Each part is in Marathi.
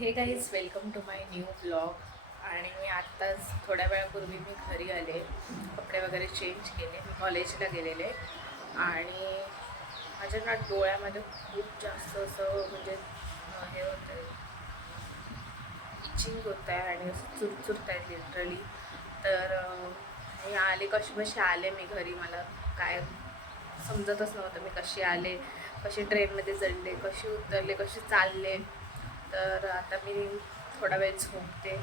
हे guys welcome to my new blog. आणि मी आत्ताच थोड्या वेळापूर्वी मी घरी आले, कपडे वगैरे चेंज केले, मी कॉलेजला गेलेले आणि माझ्या ना डोळ्यामध्ये खूप जास्त असं म्हणजे हे होतं आहे, इचिंग होत आहे आणि असं चुरचुरत आहे लिटरली। तर मी आले कशी आले मी घरी, मला काय समजतच नव्हतं मी कशी आले, कशी ट्रेनमध्ये चढले, कशी उतरले, कसे चालले। तर आता मी थोडा वेळ झोपते,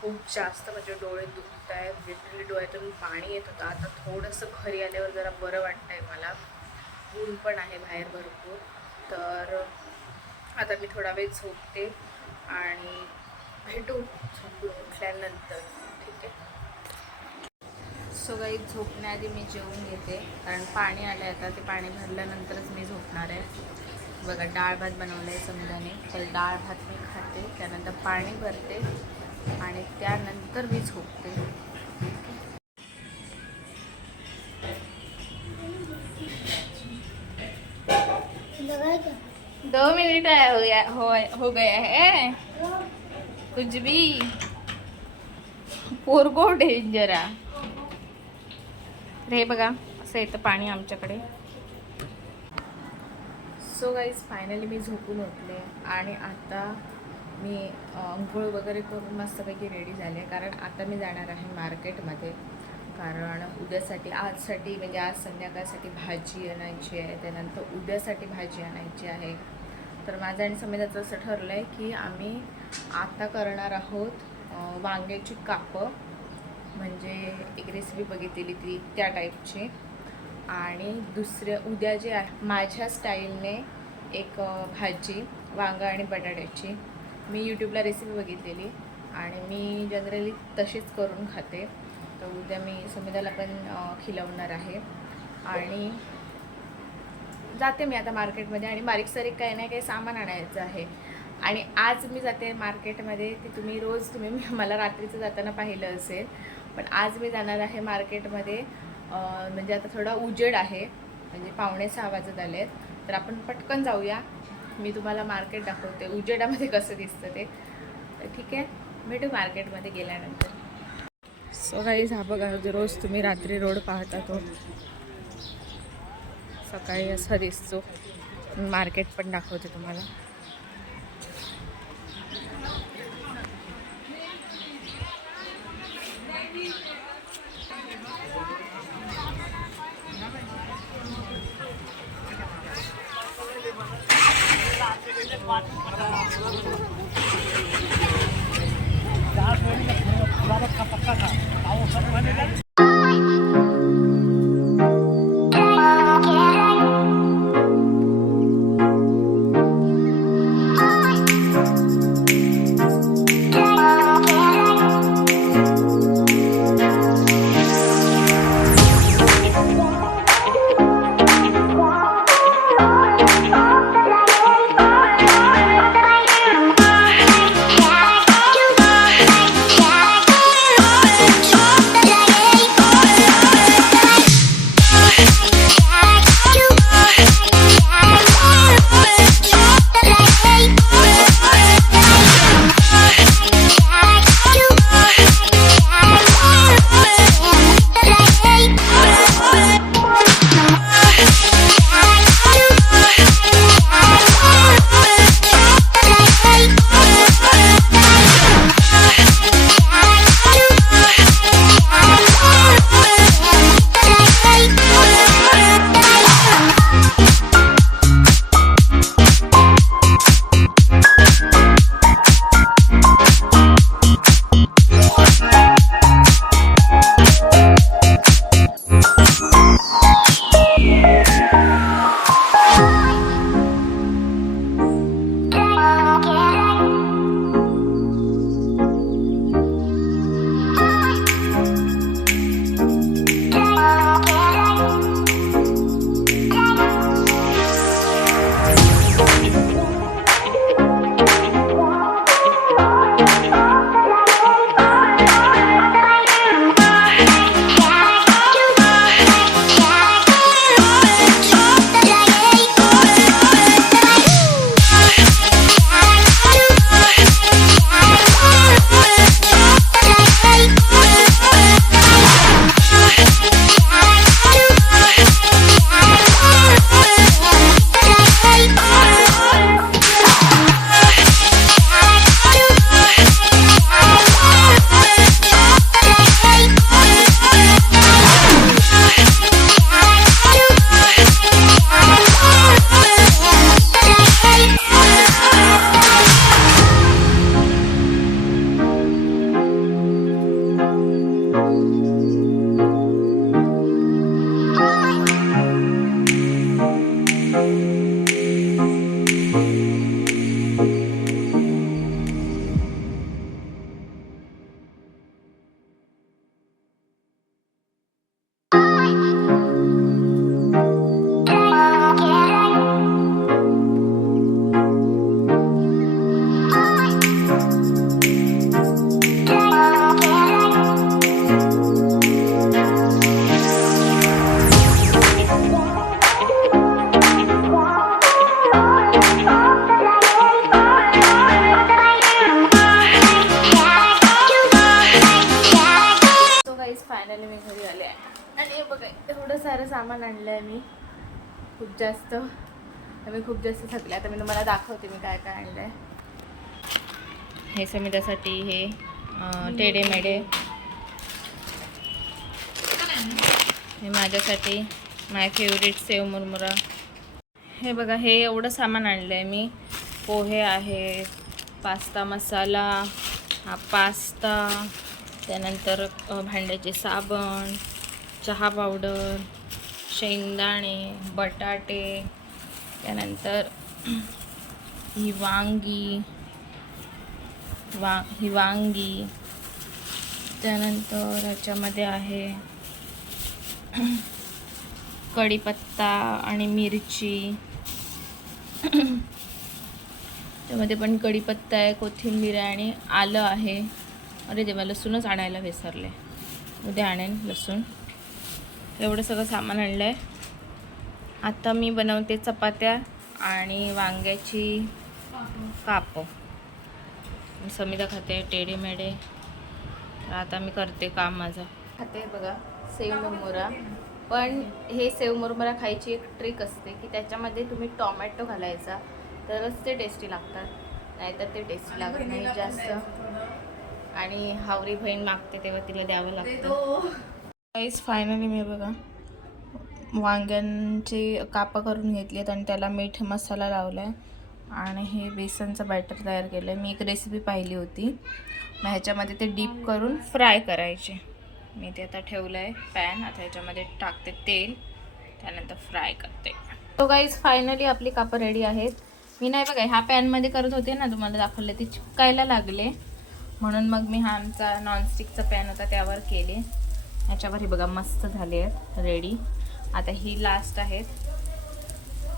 खूप जास्त म्हणजे डोळे दुखत आहेत, लिटरली डोळ्यातून पाणी येत होतं। आता थोडंसं घरी आल्यावर जरा बरं वाटतं आहे मला, ऊन पण आहे बाहेर भरपूर। तर आता मी थोडा वेळ झोपते आणि भेटू झोपून उठल्यानंतर, ठीक आहे। सो गाई झोपण्याआधी मी जेवून घेते, कारण पाणी आलं आहे आता, ते पाणी भरल्यानंतरच मी झोपणार आहे। बघा डाळ भात बनवलं आहे समजाने, तर डाळ भात मी खाते, त्यानंतर पाणी भरते आणि त्यानंतर मी झोपते। 2 मिनट हो गया है कुछ भी पोरगो डेंजरा रे। बघा असं येतं पाणी आमच्याकडे। सो गाईज फायनली मी झोपून उठले आणि आता मी अंघोळ वगैरे करून मस्तपैकी रेडी झाले, कारण आता मी जाणार आहे मार्केटमध्ये, कारण उद्यासाठी आजसाठी म्हणजे आज संध्याकाळसाठी भाजी आणायची आहे, त्यानंतर उद्यासाठी भाजी आणायची आहे। तर माझं आणि समीराचं असं ठरलं आहे की आम्ही आता करणार आहोत वांग्याची कापं, म्हणजे एक रेसिपी बघितलेली ती त्या टाईपची, आणि दुसऱ्या उद्या जे आहे माझ्या स्टाईलने एक भाजी वांगा आणि बटाट्याची। मी यूट्यूबला रेसिपी बघितलेली आणि मी जनरली तशीच करून खाते। तर उद्या मी समीराला पण खिलवणार आहे आणि जाते मी आता मार्केटमध्ये, आणि बारीक सारीक काही नाही काही सामान आणायचं आहे। आणि आज मी जाते मार्केटमध्ये, ते तुम्ही मला रात्रीचं जाताना पाहिलं असेल, पण आज मी जाणार आहे मार्केटमध्ये। म्हणजे आता थोडा उजेड आहे, म्हणजे 5:45 वाजत आले आहेत, तर आपण पटकन जाऊया, मी तुम्हाला मार्केट दाखवते उजेडामध्ये कसं दिसतं ते। तर ठीक आहे, भेटू मार्केटमध्ये गेल्यानंतर। सो गाईज हा बघा, रोज तुम्ही रात्री रोड पाहता तो सकाळी असा दिसतो। मार्केट पण दाखवते तुम्हाला। गाईज फायनली मी घरी आले आहे आणि हे बघा एवढं सारं सामान आणलं आहे मी खूप जास्त थकले. आता मी तुम्हाला दाखवते मी काय काय आणलं आहे. हे समितासाठी हे टेडे मेडे, हे माझ्यासाठी माय फेवरेट सेव मुरमुरा. हे बघा हे एवढं सामान आणलं आहे मी. पोहे आहे, पास्ता मसाला, हा पास्ता, त्यानंतर भांड्याचे साबण, चहा पावडर, शेंगदाणे, बटाटे, त्यानंतर ही वांगी, त्यानंतर ह्याच्यामध्ये आहे कढीपत्ता आणि मिरची. त्यामध्ये पण कढीपत्ता आहे, कोथिंबीर आहे आणि आलं आहे. अरे देवा, लसूणच आणायला विसरले, उद्या आणेन लसूण. एवढं सगळं सामान आणलं आहे. आता मी बनवते चपात्या आणि वांग्याची काप. समिता खाते टेढे मेढे. आता मी करते काम माझं. खाते बघा सेव मुरमुरा. पण हे सेव मुरमुरा खायची एक ट्रिक असते की त्याच्यामध्ये तुम्ही टोमॅटो घालायचा तरच ते टेस्टी लागतात, नाहीतर ते टेस्टी लागत नाही जास्त. आणि हावरी बहीण मागते तेव्हा तिला द्यावं लागतं. गाईस फायनली मी बघा वांग्यांची कापं करून घेतली आहेत आणि त्याला मीठ मसाला लावला आहे आणि हे बेसनचं बॅटर तयार केलं आहे. मी एक रेसिपी पाहिली होती, मग ह्याच्यामध्ये ते डीप करून फ्राय करायचे. मी ते आता ठेवलं आहे पॅन. आता ह्याच्यामध्ये टाकते तेल, त्यानंतर फ्राय करते. तो गाईज फायनली आपली कापं रेडी आहेत. मी नाही बघा ह्या पॅनमध्ये करत होते ना, तुम्हाला दाखवले ते चिपकायला लागले, म्हणून मग मी हा आमचा नॉनस्टिकचा पॅन होता त्यावर केले. ह्याच्यावर हे बघा मस्त झाले आहेत रेडी. आता ही लास्ट आहेत,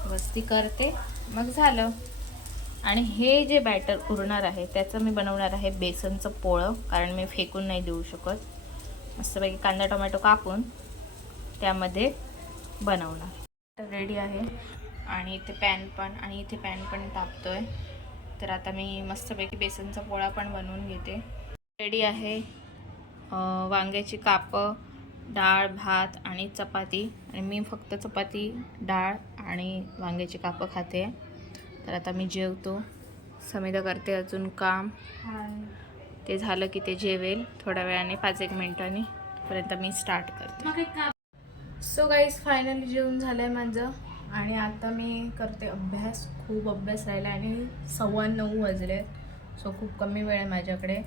बस ती करते मग झालं. आणि हे जे बॅटर उरणार आहे त्याचं मी बनवणार आहे बेसनचं पोळं, कारण मी फेकून नाही देऊ शकत. मस्तपैकी कांदा टोमॅटो कापून त्यामध्ये बनवणार. रेडी आहे आणि इथे पॅन पण तापतोय. तर आता मी मस्तपैकी बेसनचा पोळा पण बनवून घेते. रेडी आहे वांग्याची कापं, डाळ, भात आणि चपाती. आणि मी फक्त चपाती, डाळ आणि वांग्याची कापं खाते. तर आता मी जेवतो. समिता करते अजून काम. ते झालं की ते जेवेल थोड्या वेळाने, 5-1 मिनिटांनी. तोपर्यंत मी स्टार्ट करते. सो गाईज फायनली जेवण झालं आहे माझं आणि आता मी करते अभ्यास. खूप अभ्यास राहिला आणि 9:15 वाजले. सो खूप कमी वेळ आहे माझ्याकडे.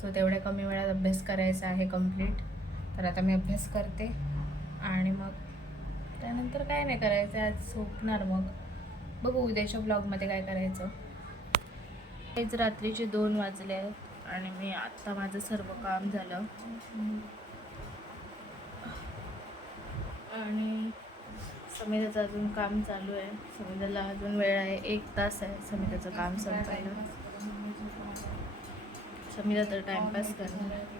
सो तेवढ्या कमी वेळात अभ्यास करायचा आहे कंप्लीट. तर आता मी अभ्यास करते आणि मग त्यानंतर काय नाही करायचं, आज झोपणार. मग बघू उद्याच्या ब्लॉगमध्ये काय करायचं. हेच रात्रीचे 2 वाजले आहेत आणि मी आत्ता माझं सर्व काम झालं. आणि समिताचं अजून काम चालू आहे. समिताला अजून वेळ आहे, 1 तास आहे समिताचं काम संपायला. समिता तर टाईमपास करणार आहे.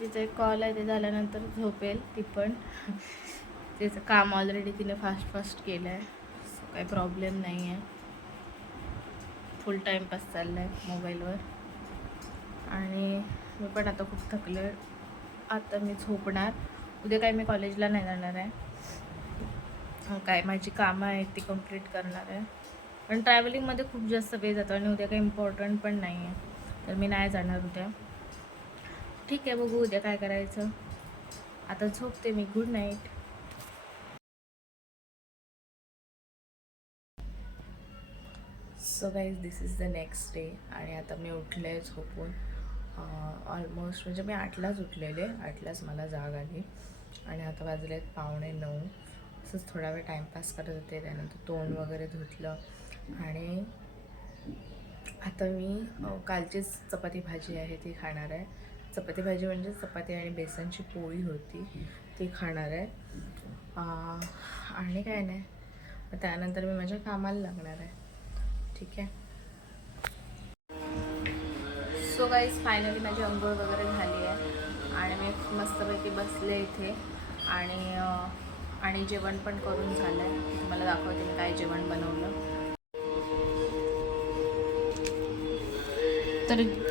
तिचा एक कॉल आहे, ते झाल्यानंतर झोपेल ती पण. तिचं काम ऑलरेडी तिने फास्ट केलं आहे, सो काही प्रॉब्लेम नाही आहे. फुल टाईमपास चालला आहे मोबाईलवर. आणि मी पण आता खूप थकले. आता मी झोपणार. उद्या काय मी कॉलेजला नाही जाणार आहे. काय माझी कामं आहेत ती कंप्लीट करणार आहे. पण ट्रॅव्हलिंगमध्ये खूप जास्त वेळ जातो आणि उद्या काही इम्पॉर्टंट पण नाही आहे, तर मी नाही जाणार उद्या. ठीक आहे, बघू उद्या काय करायचं. आता झोपते मी. Good night. So guys this is the next day. आणि आता मी उठले आहे झोपून. ऑलमोस्ट म्हणजे मी 8लाच उठलेले. 8लाच मला जाग आली आणि आता वाजले 8:45. असंच थोडा वेळ टाईमपास करत होते. त्यानंतर तोंड वगैरे धुतलं आणि आता मी कालचीच चपाती भाजी आहे ती खाणार आहे. चपाती भाजी म्हणजे चपाती आणि बेसनची पोळी होती ती खाणार आहे. आणि काय नाही, त्यानंतर मी माझ्या कामाला लागणार आहे. ठीक आहे. सो गाईज फायनली माझी अंघोळ वगैरे झाली आहे आणि मी मस्तपैकी बसले इथे. आणि जेवण पण करून झालं आहे. तुम्हाला दाखवते मी काय जेवण बनवलं.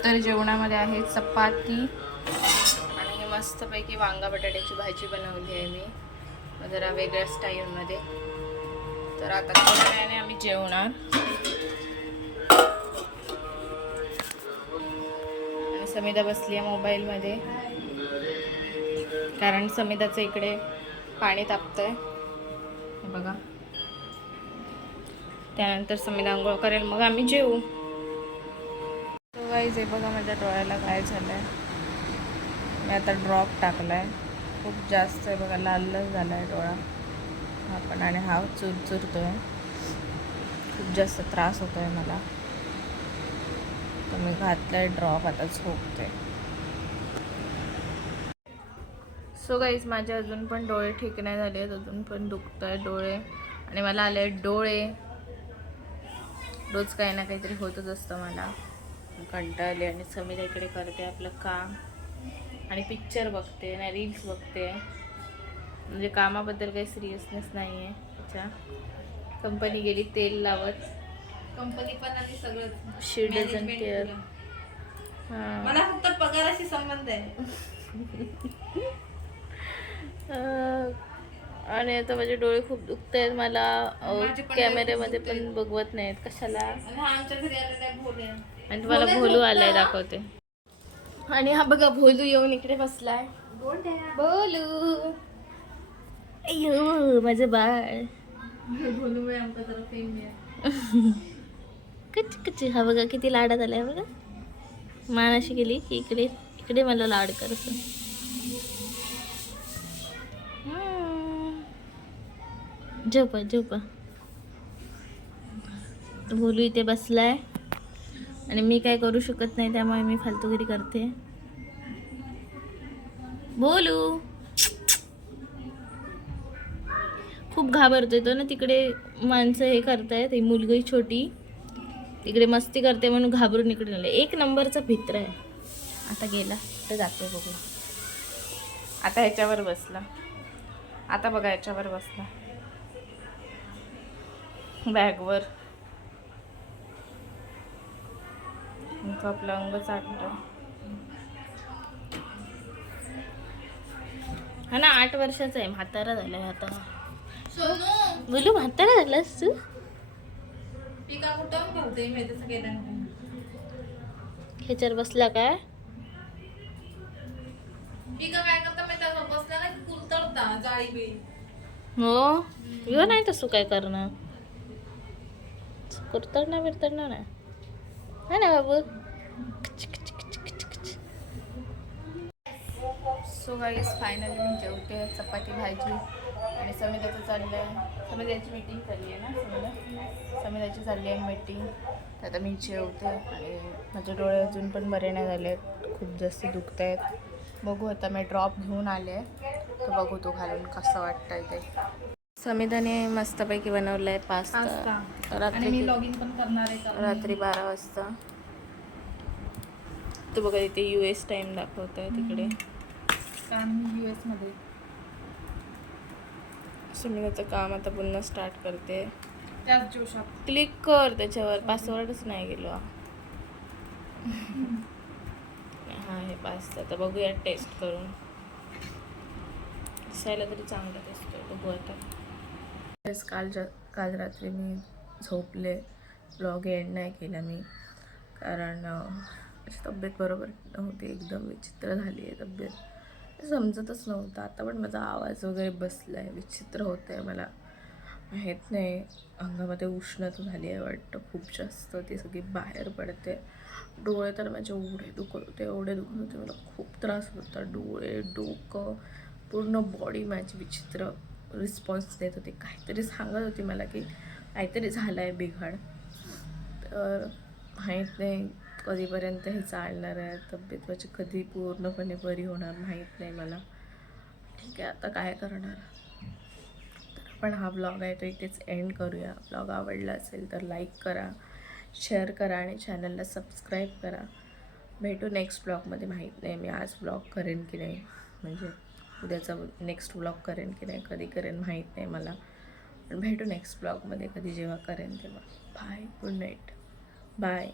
तर जेवणामध्ये आहे चपाती आणि मस्तपैकी वांगा बटाट्याची भाजी बनवली आहे मी जरा वेगळ्या स्टाईलमध्ये. तर आता थोड्या वेळाने आम्ही जेवणार. आणि समिधा बसली आहे मोबाईलमध्ये, कारण समिधाचं इकडे पाणी तापतंय हे बघा. त्यानंतर समिधा आंघोळ करेल, मग आम्ही जेवू. तो गाईज हे बघा माझ्या डोळ्याला काय झालंय. मी आता ड्रॉप टाकलाय, खूप जास्त आहे बघा, लाल लाल झाला आहे डोळा हा पण, आणि हा चुरचुरतोय, खूप जास्त त्रास होतोय मला. तर मी घातलाय ड्रॉप, आता झोपते. सो गाईज माझे अजून पण डोळे ठीक नाही झाले आहेत, अजून पण दुखत आहे डोळे, आणि मला आले डोळे. रोज काही ना काहीतरी होतच असतं मला. कंटाळले आणि समीर इकडे करते आपलं काम आणि पिक्चर बघते ना रील्स बघते. म्हणजे कामाबद्दल काही सिरियसनेस नाही आहे त्याच्या. कंपनी गेली तेल लावत, कंपनी पण आणि सगळं शी डझंट केअर. मला फक्त पगाराशी संबंध आहे. आणि आता माझे डोळे खूप दुखत आहेत. मला कॅमेऱ्यामध्ये पण बघवत नाहीत कशाला. आमच्या घरी आलेला भोले, आणि तुम्हाला भोलू आलाय दाखवते. आणि हा बघा भोलू येऊन इकडे बसलाय. भोलू, अय्यो माझं बाळ. भोलू आमका जरा फेम आहे. कच कच. हा बघा किती लाडात आलाय बघा. मान अशी गेली की इकडे इकडे मला लाड करतो. झोपा झोपा. भोलू इथे बसलाय आणि मी काय करू शकत नाही, त्यामुळे मी फालतूगिरी करते. भोलू खूप घाबरतोय तो ना, तिकडे माणसं हे करतायत. ही मुलगी छोटी तिकडे मस्ती करते म्हणून घाबरून इकडे आले. एक नंबरचा भित्र आहे. आता गेला तर जाते बघू. आता ह्याच्यावर बसला, आता बघा ह्याच्यावर बसला बॅगवर. तो आपलं अंग चाटतो. हा ना 8 वर्षाचा आहे, म्हातारा झालाय आता. बोलू म्हातारा झालास तू. पिका कुठं ठेवते मी तसं केलं. ह्याच्यावर बसला काय? पिका काय करता मी त्याला बसला ना कुलतडता जाळी बी. हो यो नाही तसं काय करणार, कुरतडणार बिरतडणार नाही है ना बाबू. सो गाईज फायनली मी जेवते. चपाती भाजी आणि समिधाचं चाललं आहे. समिधाची मीटिंग चालली आहे ना, समिधाची चालली आहे मीटिंग. तर आता मी जेवते आणि माझे डोळे अजून पण बरे नाही झाले आहेत, खूप जास्त दुखत आहेत. बघू आता मी ड्रॉप घेऊन आले, तर बघू तो घालून कसं वाटतंय ते. समिधाने मस्तपैकी बनवलं आहे पास्ता. आणि मी लॉग इन पण करणार आहे रात्री 12 वाजता. तो बघा इथे US टाइम दाखवत आहे तिकडे, कारण मी US मध्ये. समिधाचं काम आता पुन्हा स्टार्ट करते. त्याच जोशात क्लिक कर त्याच्यावर, पासवर्डच नाही गेलो. हा हे पास्ता आता बघूया टेस्ट करून. दिसायला तरी चांगला दिसतोय, बघू आता. काल रात्री मी झोपले, ब्लॉग एंड नाही केला मी, कारण माझी तब्येत बरोबर नव्हती. एकदम विचित्र झाली आहे तब्येत, समजतच नव्हतं. आता पण माझा आवाज वगैरे बसला आहे, विचित्र होतं आहे. मला माहीत नाही, अंगामध्ये उष्णता झाली आहे वाटतं खूप जास्त, ती सगळी बाहेर पडते. डोळे तर माझे एवढे दुखत होते, एवढे दुखत होते, मला खूप त्रास होता. डोळे, डोकं, पूर्ण बॉडी माझी विचित्र रिस्पॉन्स देत होती. काहीतरी सांगत होती मला की काहीतरी झालं आहे बिघाड. तर माहीत नाही कधीपर्यंत हे चालणार आहे, तब्येत माझी कधी पूर्णपणे बरी होणार माहीत नाही मला. ठीक आहे, आता काय करणार. तर आपण हा ब्लॉग आहे तो इथेच एंड करूया. ब्लॉग आवडला असेल तर लाईक करा, शेअर करा आणि चॅनलला सबस्क्राईब करा. भेटू नेक्स्ट ब्लॉगमध्ये. माहीत नाही मी आज ब्लॉग करेन की नाही, म्हणजे उद्याचा नेक्स्ट ब्लॉग करेन की नाही, कधी करेन माहीत नाही मला. पण भेटू नेक्स्ट ब्लॉगमध्ये, कधी जेव्हा करेन तेव्हा. Bye, good night, bye.